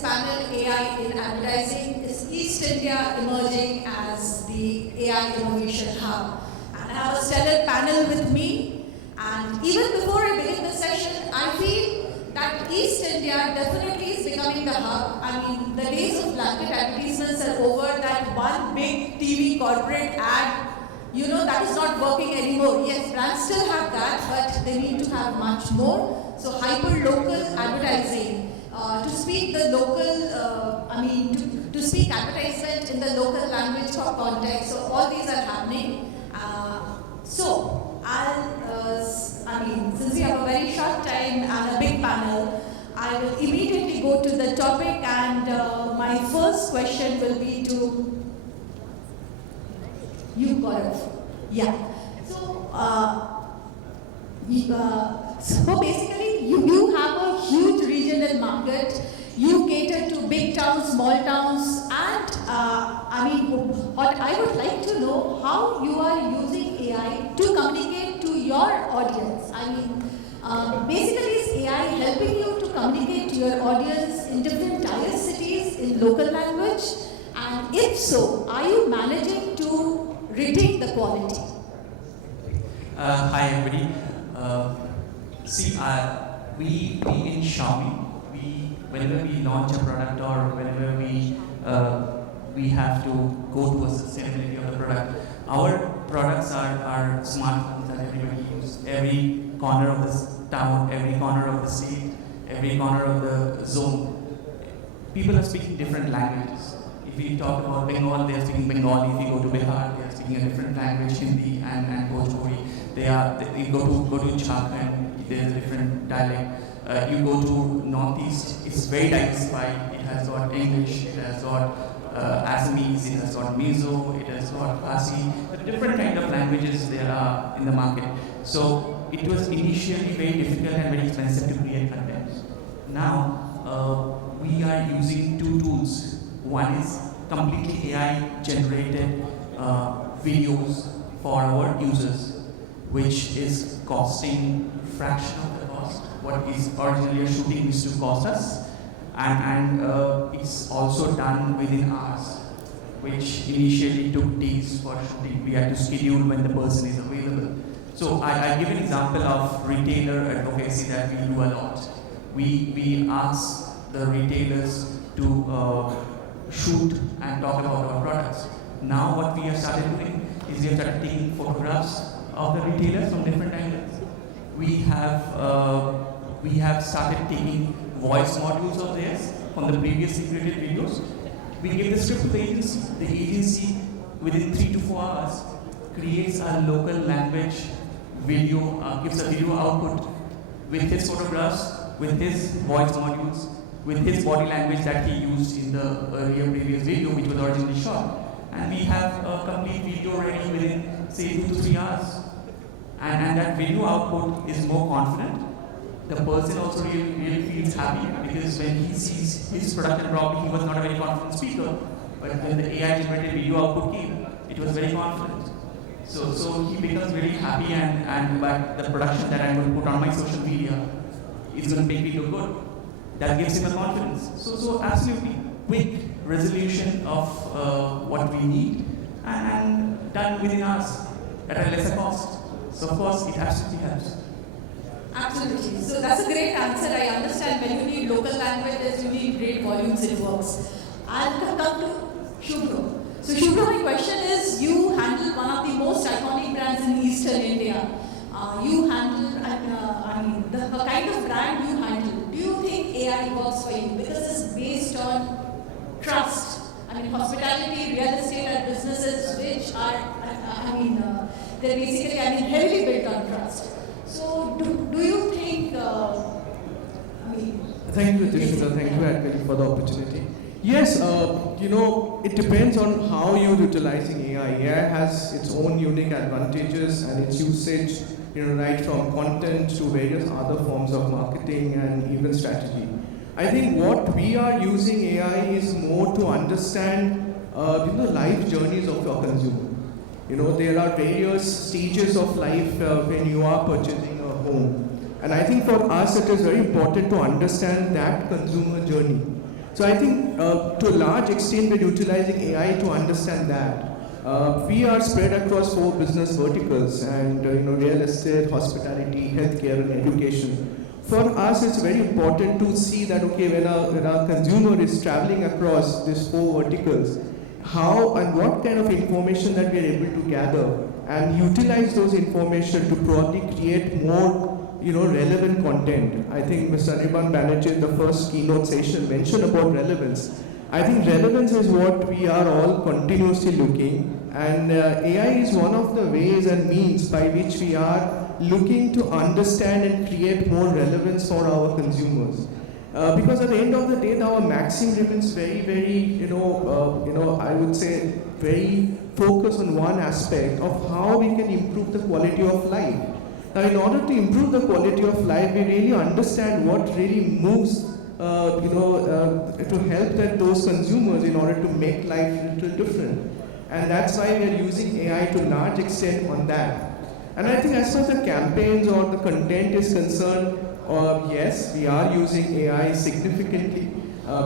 this panel, AI in Advertising, is East India emerging as the AI innovation hub. And I have a stellar panel with me. And even before I begin the session, I feel that East India definitely is becoming the hub. I mean, the days of blanket advertisements are over. That one big TV corporate ad, that is not working anymore. Yes, brands still have that, but they need to have much more. So hyper-local advertising, to speak the local, to speak advertisement in the local language or context. So all these are happening. Since we have a very short time and a big panel, I will immediately go to the topic, and my first question will be to you, Gourav. Yeah. So basically, you have a huge regional market. You cater to big towns, small towns, and what I would like to know how you are using AI to communicate to your audience. Basically, is AI helping you to communicate to your audience in different tier cities in local language? And if so, are you managing to retain the quality? Hi everybody. We in Xiaomi, whenever we launch a product or whenever we have to go to a sustainability of the product, our products are smartphones that everybody uses. Every corner of the town, every corner of the state, every corner of the zone, people are speaking different languages. If we talk about Bengal, they are speaking Bengali. If you go to Bihar, they are speaking a different language, Hindi and Bhojpuri. They go to Jharkhand, there is a different dialect. You go to Northeast, it's very diversified. It has got English, it has got Assamese, it has got Mizo, it has got Parsi. Different kind of languages there are in the market. So it was initially very difficult and very expensive to create content. Now we are using two tools. One is completely AI generated videos for our users, which is costing fraction of the cost what is originally a shooting used to cost us, and it's also done within hours, which initially took days for shooting. We had to schedule when the person is available. So I give an example of retailer advocacy that we do a lot. We ask the retailers to shoot and talk about our products. Now what we have started doing is we have started taking photographs of the retailers from different angles. We have started taking voice modules of theirs from the previously created videos. We give the script to the agency. The agency, within 3 to 4 hours, creates a local language video, gives a video output with his photographs, with his voice modules, with his body language that he used in the earlier previous video, which was originally shot. And we have a complete video ready within, say, 2 to 3 hours. And that video output is more confident. The person also really feels happy, because when he sees his production, probably he was not a very confident speaker, but when the AI generated video output came, it was very confident. So he becomes very happy, and but the production that I'm going to put on my social media is going to make me look good. That gives him a confidence. So absolutely quick resolution of what we need, and done within hours at a lesser cost. So of course it absolutely helps. Absolutely. So that's a great answer. I understand when you need local languages, you need great volumes, it works. I'll come to Shubhro. So Shubhro, my question is, you handle one of the most iconic brands in Eastern India. You handle, the kind of brand you handle, do you think AI works for you? Because it's based on trust. Hospitality, real estate are businesses which are, they're basically, heavily built on trust. So do you think, Thank you, Ritusmita. Thank you, Adgully, for the opportunity. Yes, it depends on how you're utilizing AI. AI has its own unique advantages and its usage, right from content to various other forms of marketing and even strategy. I think what we are using AI is more to understand, life journeys of your consumer. There are various stages of life when you are purchasing a home. And I think for us, it is very important to understand that consumer journey. So I think to a large extent we're utilizing AI to understand that. We are spread across 4 business verticals and real estate, hospitality, healthcare and education. For us it's very important to see that when our consumer is traveling across these 4 verticals, how and what kind of information that we are able to gather and utilize those information to probably create more relevant content. I think Mr. Anirban Banerjee in the first keynote session mentioned about relevance. I think relevance is what we are all continuously looking, and AI is one of the ways and means by which we are looking to understand and create more relevance for our consumers. Because at the end of the day, our maxim remains very, very, I would say, very focused on one aspect of how we can improve the quality of life. Now, in order to improve the quality of life, we really understand what really moves, to help those consumers in order to make life a little different. And that's why we are using AI to a large extent on that. And I think as far as the campaigns or the content is concerned, yes, we are using AI significantly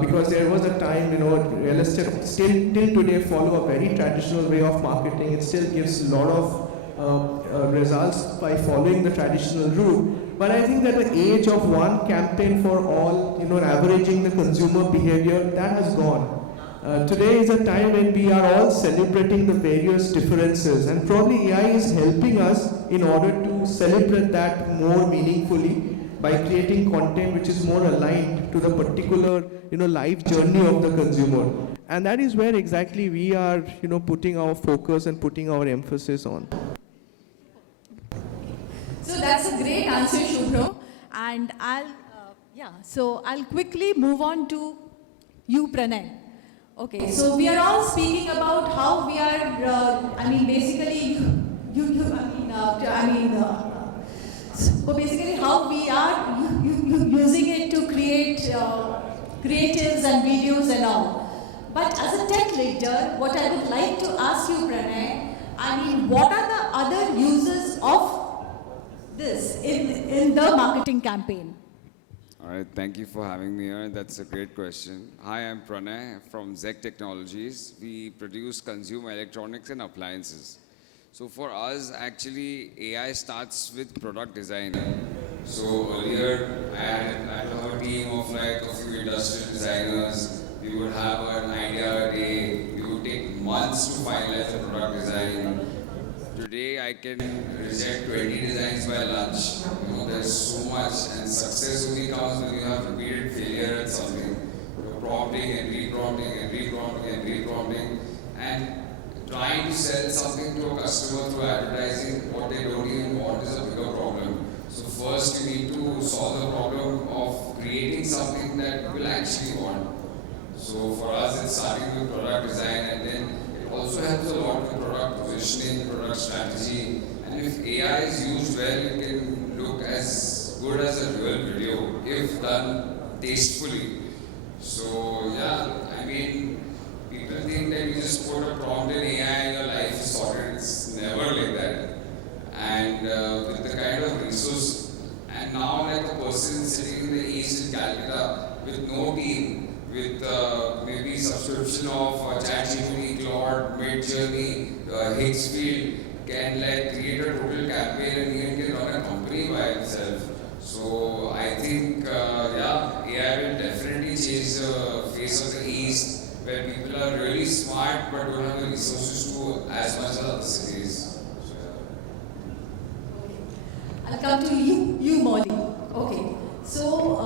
because there was a time, real estate still till today follow a very traditional way of marketing. It still gives a lot of results by following the traditional route. But I think that the age of one campaign for all, averaging the consumer behavior, that has gone. Today is a time when we are all celebrating the various differences, and probably AI is helping us in order to celebrate that more meaningfully by creating content which is more aligned to the particular life journey of the consumer. And that is where exactly we are putting our focus and putting our emphasis on. So that's a great answer, Shubhro. And I'll quickly move on to you, Pranay. Okay, so we are all speaking about how we are, basically how we are using it to create creatives and videos and all. But as a tech leader, what I would like to ask you, Pranay, what are the other uses of this in the marketing campaign? All right, thank you for having me here. That's a great question. Hi, I'm Pranay from XECH Technologies. We produce consumer electronics and appliances. So for us, actually, AI starts with product design. So earlier, I had a team of like a few industrial designers. We would have an idea a day. We would take months to finalize the product design. Today, I can reject 20 designs by lunch. There's so much, and success only comes when you have repeated failure at something. You're prompting and re-prompting and re-prompting and re-prompting, and trying to sell something to a customer through advertising what they don't even want is a bigger problem. So first, you need to solve the problem of creating something that people actually want. So for us, it's starting with product design, and then it also helps a lot with product positioning, product strategy. And if AI is used well, it can look as good as a real video if done tastefully. So people think that you just put a prompt in AI and your life is sorted. It's never like that. And with the kind of resource, and now like a person sitting in the East in Calcutta with no team, with maybe subscription of ChatGPT, Claude, Midjourney, Higgsfield, can like create a total campaign and even can run a company by itself. So I think AI will definitely change the face of the East, where people are really smart but don't have the resources to as much as other cities. I'll come to you, Molly. Okay, so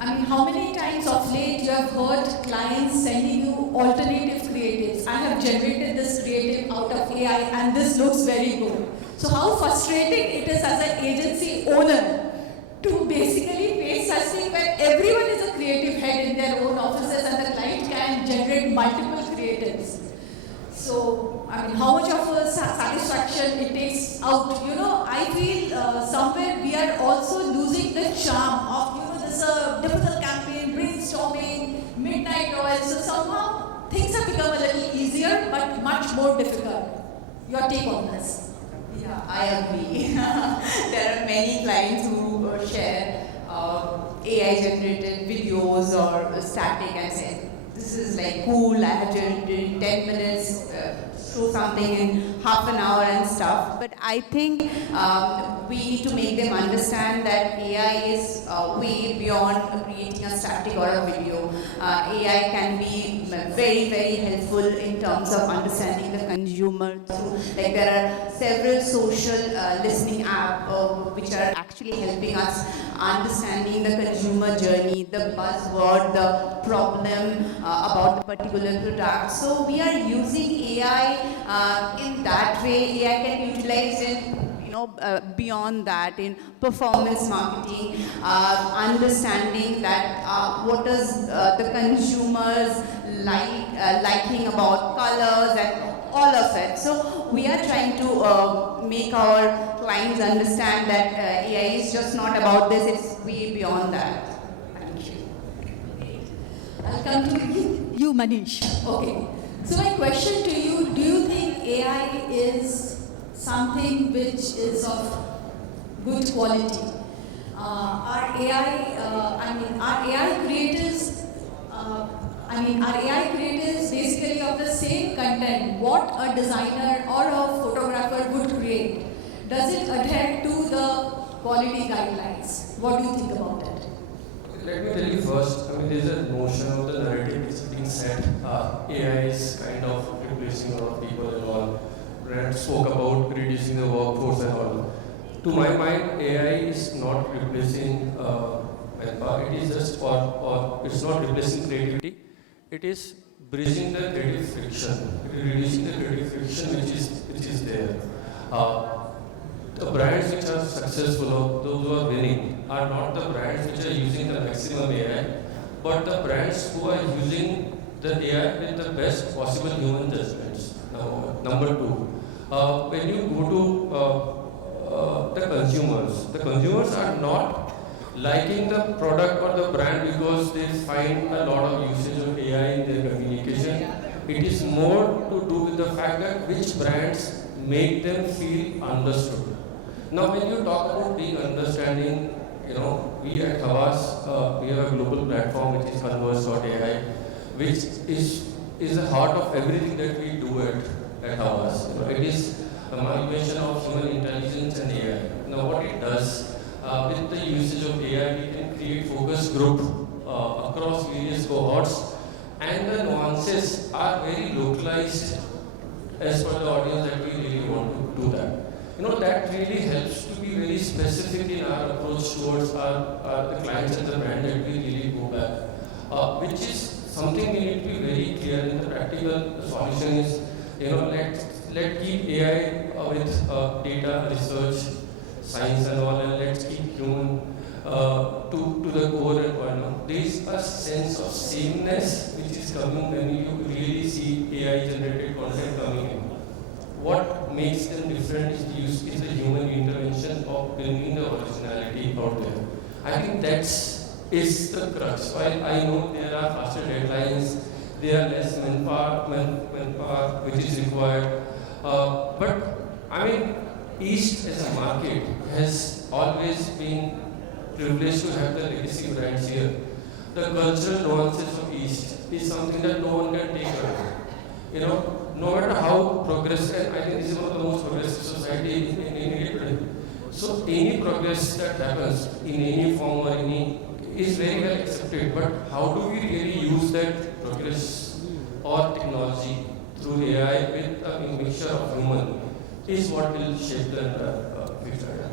how many times of late you have heard clients sending you alternative creatives? I have generated this creative out of AI and this looks very good. So how frustrating it is as an agency owner to basically face such thing where everyone is a creative head in their own offices and the client can generate multiple creatives. So, how much of a satisfaction it takes out? I feel somewhere we are also losing the charm of, this difficult campaign, brainstorming, midnight oil. So somehow things have become a little easier, but much more difficult. Your take on this? Yeah, I agree. There are many clients who share AI generated videos or static and say, this is like cool, I have generated in 10 minutes, do something in half an hour and stuff. But I think we need to make them understand that AI is way beyond creating a static or a video. AI can be very, very helpful in terms of understanding the consumer through, like there are several social listening apps which are actually helping us understanding the consumer journey, the buzzword, the problem about the particular product. So we are using AI in that way. AI can be utilized in beyond that in performance marketing, understanding that what is the consumers liking about colors and all of it. So we are trying to make our clients understand that AI is just not about this, it's way beyond that. Thank you. I'll come to you, Manish. Okay. So my question to you, do you think AI is something which is of good quality? Are AI creators basically of the same content what a designer or a photographer would create? Does it adhere to the quality guidelines? What do you think about it? Let me tell you first, there's a notion of the narrative which is being said. AI is kind of replacing a lot of people and all. Brandz spoke about reducing the workforce and all. To my mind, AI is not replacing manpower. It is just, or it's not replacing creativity. It is bridging the creative friction. It is reducing the creative friction which is there. The brands which are successful, or those who are winning, are not the brands which are using the maximum AI, but the brands who are using the AI with the best possible human judgments. Number two, when you go to the consumers are not liking the product or the brand because they find a lot of usage of AI in their communication. It is more to do with the fact that which brands make them feel understood. Now, when you talk about being understanding, we at Havas, we have a global platform which is Converse.ai, which is the heart of everything that we do at Havas. It is a amalgamation of human intelligence and AI. Now, what it does, with the usage of AI, we can create focus group across various cohorts, and the nuances are very localized as per the audience that we really want to do that. That really helps to be very specific in our approach towards the clients and the brand that we really go back, which is something we need to be very clear in the practical solution is, let's keep AI with data, research, science and all, and let's keep human to the core and whatnot. There is a sense of sameness which is coming when you really see AI generated content coming in. What makes them different is the human intervention of bringing the originality out there. I think is the crux. While I know there are faster deadlines, there are less manpower which is required, but East as a market has always been privileged to have the legacy brands here. The cultural nuances of East is something that no one can take away. No matter how progressive, I think this is one of the most progressive society in India. So any progress that happens in any form or is very well accepted. But how do we really use that progress or technology through AI with a mixture of human is what will shape the future.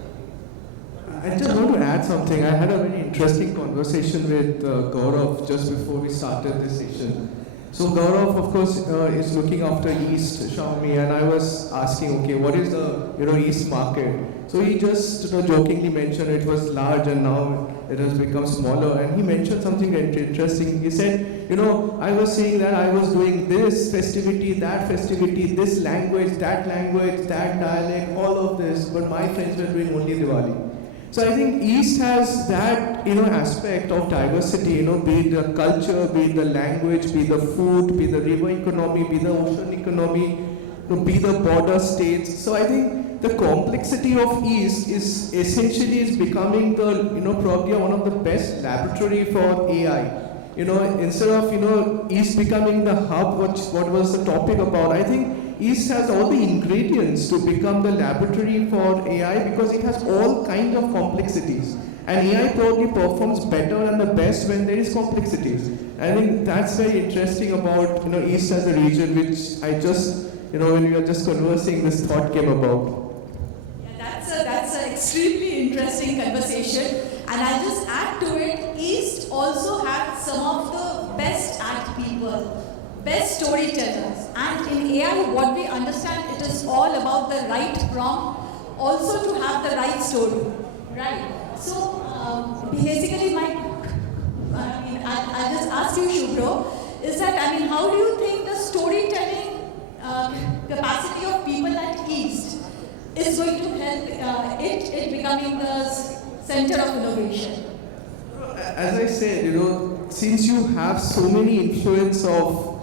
I just want to add something. I had a very interesting conversation with Gourav just before we started this session. So Gourav, of course, is looking after East Xiaomi, and I was asking, okay, what is the East market? So he just jokingly mentioned it was large and now it has become smaller. And he mentioned something interesting. He said, I was saying that I was doing this festivity, this language, that dialect, all of this, but my friends were doing only Diwali. So I think East has that aspect of diversity, be it the culture, be it the language, be it the food, be it the river economy, be it the ocean economy. be the border states. So I think the complexity of East is essentially is becoming the, probably one of the best laboratory for AI. Instead of, East becoming the hub, what was the topic about, I think East has all the ingredients to become the laboratory for AI because it has all kinds of complexities. And AI probably performs better and the best when there is complexities. I think that's very interesting about, East as a region, which I just, when we were just conversing, this thought came about. Yeah, that's an extremely interesting conversation. And I'll just add to it, East also has some of the best act people, best storytellers. And in AI, what we understand, it is all about the right prompt, also to have the right story, right? So basically, I'll just ask you, Shubhro, is that, how do you think the storytelling capacity of people at East is going to help it becoming the center of innovation? As I said, since you have so many influence of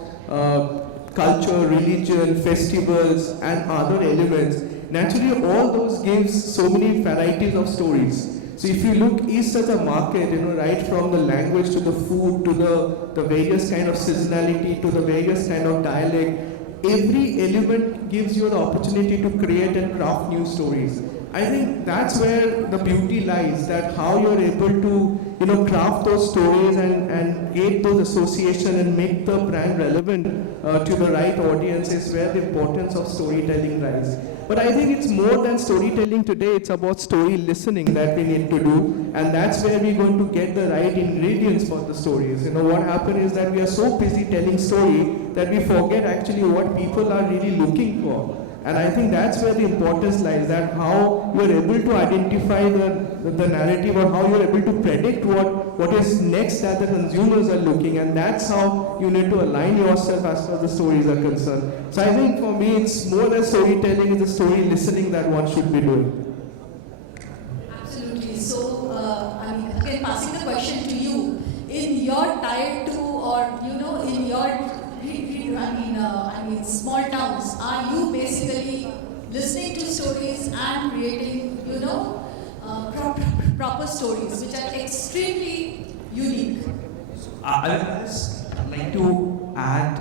culture, religion, festivals, and other elements, naturally all those gives so many varieties of stories. So if you look East as a market, right from the language to the food to the various kind of seasonality to the various kind of dialect, every element gives you an opportunity to create and craft new stories. I think that's where the beauty lies, that how you're able to, craft those stories and create those associations and make the brand relevant to the right audience is where the importance of storytelling lies. But I think it's more than storytelling today, it's about story listening that we need to do, and that's where we're going to get the right ingredients for the stories. What happens is that we are so busy telling story that we forget actually what people are really looking for. And I think that's where the importance lies, that how you are able to identify the narrative or how you are able to predict what is next that the consumers are looking, and that's how you need to align yourself as far as the stories are concerned. So I think for me it's more than storytelling, it's the story listening that one should be doing. Absolutely. So, again, passing the question to you, in your tier 2 or, in your small towns, are you basically listening to stories and creating, proper stories which are extremely unique? I would just like to add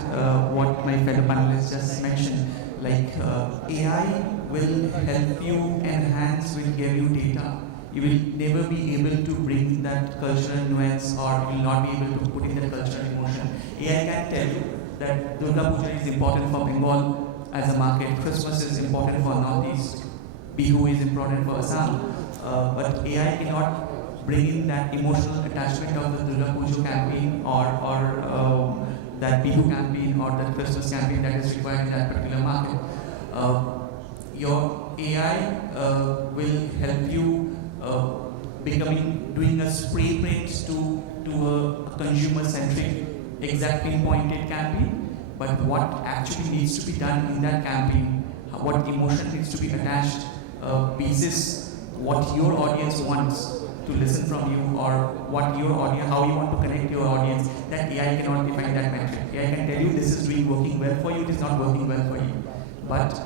what my fellow panelists just mentioned. Like AI will help you enhance, will give you data. You will never be able to bring that cultural nuance, or you will not be able to put in that cultural emotion. AI can tell you that Durga Puja is important for Bengal as a market, Christmas is important for Northeast, Bihu is important for Assam, but AI cannot bring in that emotional attachment of the Durga Puja campaign or that Bihu campaign or that Christmas campaign that is required in that particular market. Your AI will help you doing a spray paint to a consumer-centric, exact pinpointed campaign, but what actually needs to be done in that campaign, what emotion needs to be attached, basis what your audience wants to listen from you, or what your audience, how you want to connect your audience, that AI cannot define that metric. AI can tell you this is working well for you, it is not working well for you. But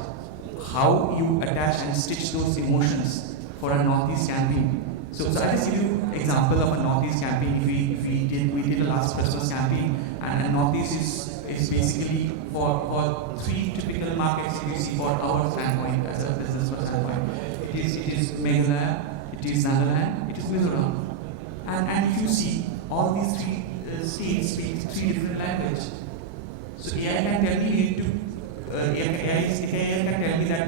how you attach and stitch those emotions for a Northeast campaign. So I'll just give you an example of a Northeast campaign. We did a last Christmas campaign, and Northeast is basically for three typical markets if you see for our standpoint as a business standpoint. It is Meghalaya, it is Nagaland, it is Mizoram. And if you see, all these three states speak three different languages. So AI can tell me AI can tell me that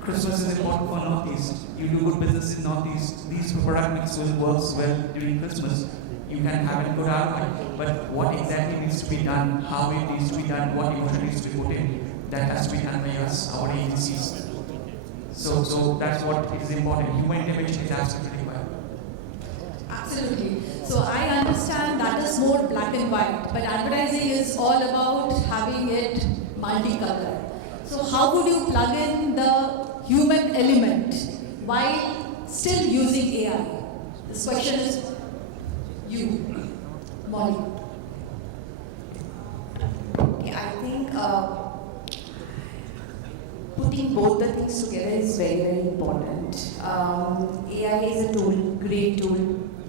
Christmas is important for Northeast. You do good business in Northeast. These product mix works well during Christmas. You can have a good ROI. But what exactly needs to be done, how it needs to be done, what emotion needs to be put in, that has to be done by us, our agencies. So that's what is important. Human intervention is absolutely required. Absolutely. So I understand that is more black and white, but advertising is all about having it multicolored. So how would you plug in the human element while still using AI? This question is you, Molly. Okay, I think putting both the things together is very, very important. AI is a tool, great tool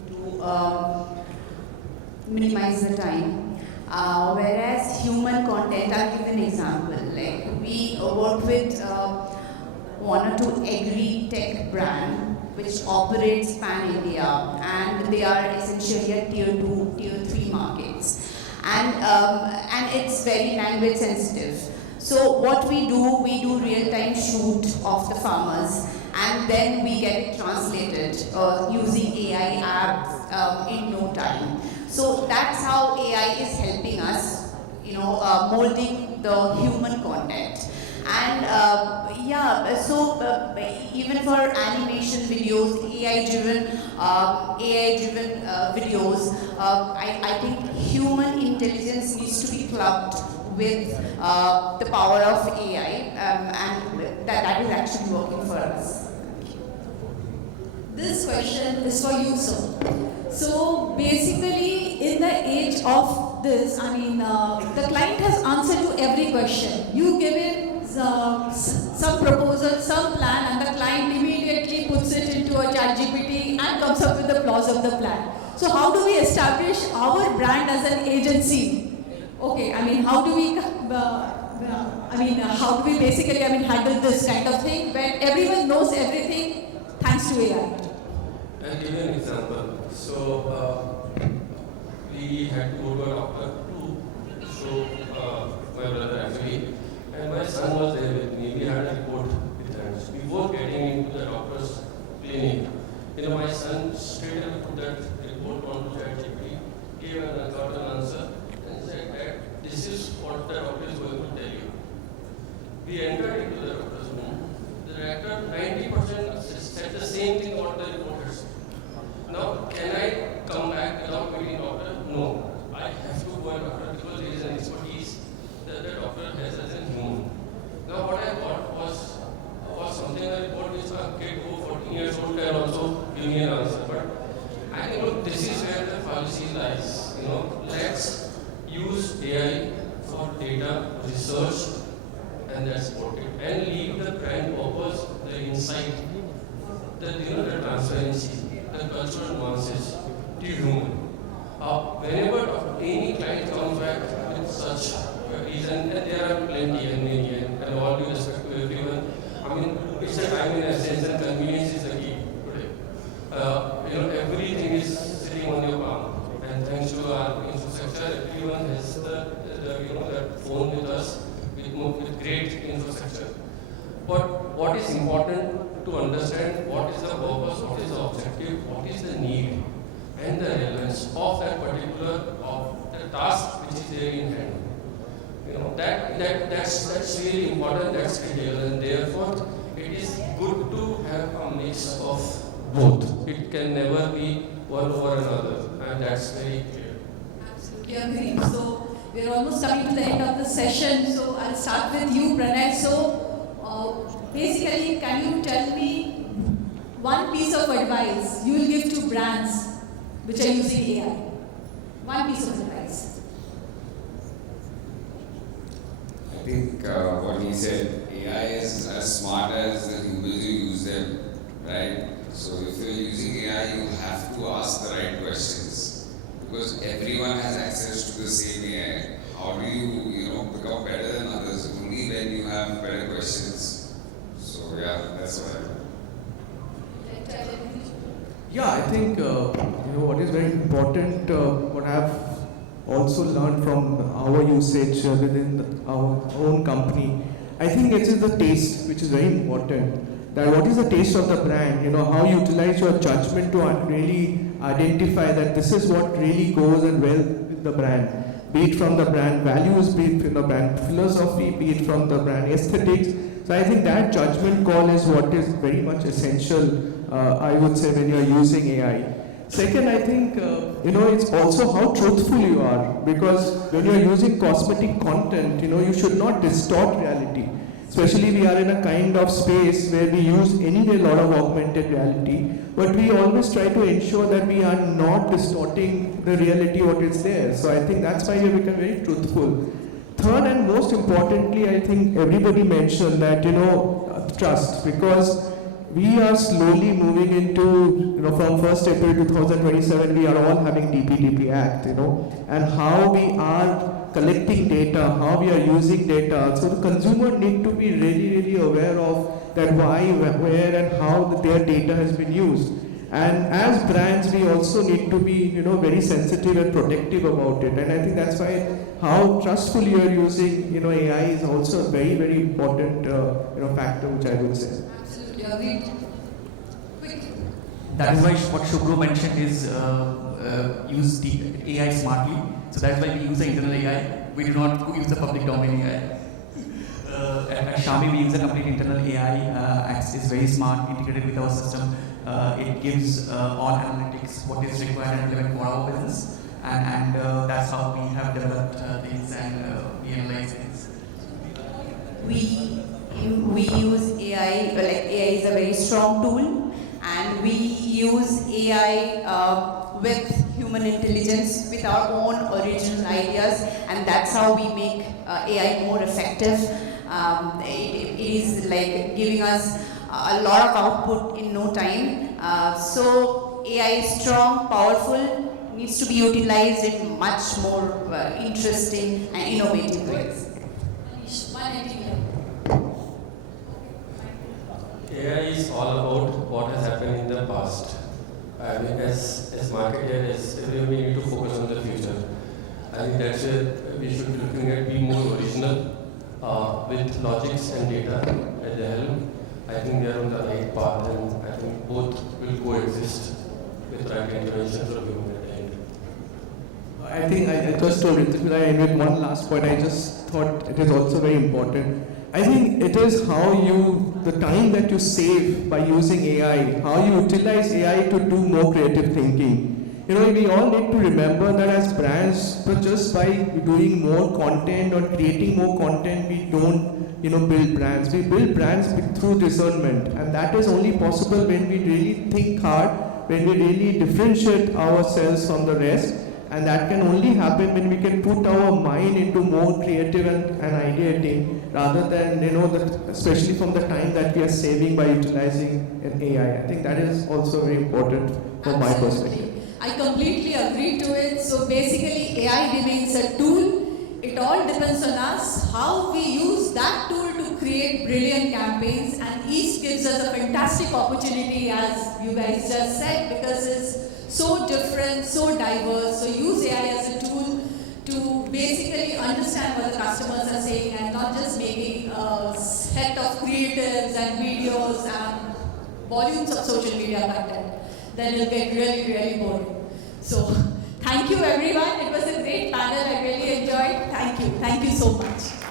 to minimize the time. Whereas human content, I'll give an example. Like we work with one or two agri-tech brand which operates pan-India, and they are essentially at tier 2, tier 3 markets. And it's very language sensitive. So what we do real-time shoot of the farmers, and then we get it translated using AI apps in no time. So that's how AI is helping us, molding the human content. And even for animation videos, AI-driven videos, I think human intelligence needs to be clubbed with the power of AI, and that is actually working for us. This question is for you, sir. So basically, in the age of this, the client has answered to every question. You give him some proposal, some plan, and the client immediately puts it into a ChatGPT and comes up with the flaws of the plan. So how do we establish our brand as an agency? Okay, how do we basically handle this kind of thing when everyone knows everything thanks to AI? I'll give you an example. So we had to go to a doctor to show my brother actually, and my son was there with me. We had a report with us. Before getting into the doctor's clinic, my son straight away put that report onto ChatGPT, gave an answer, and said that this is what the doctor is going to tell you. We entered into the doctor's room. The doctor 90% said the same thing what the report has. Now, can I come back without meeting doctor? No. I have to go and doctor because there is an expertise that the doctor has as a human. Now, what I got was something that report which a kid who 14 years old can also give me an answer. But I think this is where the policy lies. Let's use AI for data research and that's support it, and leave the brand purpose, the insight, the transparency, the cultural nuances to human. Whenever any client comes back with such reason, and there are plenty and many, and all due respect to everyone, it's a time in essence, and convenience is the key today. Everything is sitting on your palm, and thanks to our infrastructure, everyone has that phone with us with great infrastructure. But what is important to understand, what is the purpose, what is the objective, what is the need, and the relevance of that particular of the task which is there in hand. That's really important, that's critical, and therefore it is good to have a mix of both. It can never be one over another, and that's very clear. Absolutely agree. So we're almost coming to the end of the session, so I'll start with you, Pranay. So basically, can you tell me one piece of advice you will give to brands which are using AI? One piece of advice. I think what he said, AI is as smart as the humans who use them, right? So if you're using AI, you have to ask the right questions because everyone has access to the same AI. How do you, become better than others? Only when you have better questions. So yeah, that's what I do. Yeah, I think what is very important, what I've also learned from our usage within our own company, I think it is the taste, which is very important. That what is the taste of the brand? How you utilize your judgment to really identify that this is what really goes and well with the brand. Be it from the brand values, be it from the brand philosophy, be it from the brand aesthetics. So I think that judgment call is what is very much essential, I would say, when you're using AI. Second, I think, it's also how truthful you are, because when you're using cosmetic content, you should not distort reality. Especially we are in a kind of space where we use anyway a lot of augmented reality, but we always try to ensure that we are not distorting the reality what is there. So I think that's why we become very truthful. third and most importantly, I think everybody mentioned that, trust, because we are slowly moving into, from 1st April 2027, we are all having DPDP Act, and how we are collecting data, how we are using data. So the consumer need to be really, really aware of that why, where, and how their data has been used. And as brands, we also need to be, very sensitive and protective about it. And I think that's why how trustful you are using, AI is also a very, very important, factor, which I would say. Absolutely agreed. Quick. That is why what Shubhru mentioned is use the AI smartly. So that's why we use the internal AI. We do not use the public domain AI. At Xiaomi, we use a complete internal AI. It's very smart, integrated with our system. It gives all analytics what is required and relevant for our business. And that's how we have developed things and we analyze things. We use AI, AI is a very strong tool, and we use AI with human intelligence, with our own original ideas, and that's how we make AI more effective. It is like giving us a lot of output in no time. So AI is strong, powerful, needs to be utilized in much more interesting and innovative ways. AI is all about what has happened in the past. I mean, as marketers, we need to focus on the future. I think that's where we should be looking at being more original with logics and data at the helm. I think they are on the right path, and I think both will coexist with right interventions of human at the end. I think I just told Ritusmita, I ended with one last point. I just thought it is also very important. I think it is the time that you save by using AI, how you utilize AI to do more creative thinking. We all need to remember that as brands, but just by doing more content or creating more content, we don't, build brands. We build brands through discernment, and that is only possible when we really think hard, when we really differentiate ourselves from the rest. And that can only happen when we can put our mind into more creative and ideating rather than, especially from the time that we are saving by utilizing an AI. I think that is also very important from my perspective. I completely agree to it. So basically, AI remains a tool. It all depends on us, how we use that tool to create brilliant campaigns, and each gives us a fantastic opportunity, as you guys just said, because it's so different, so diverse. So use AI as a tool to basically understand what the customers are saying and not just making a set of creatives and videos and volumes of social media content. Then it'll get really, really boring. So thank you everyone. It was a great panel. I really enjoyed. Thank you. Thank you so much.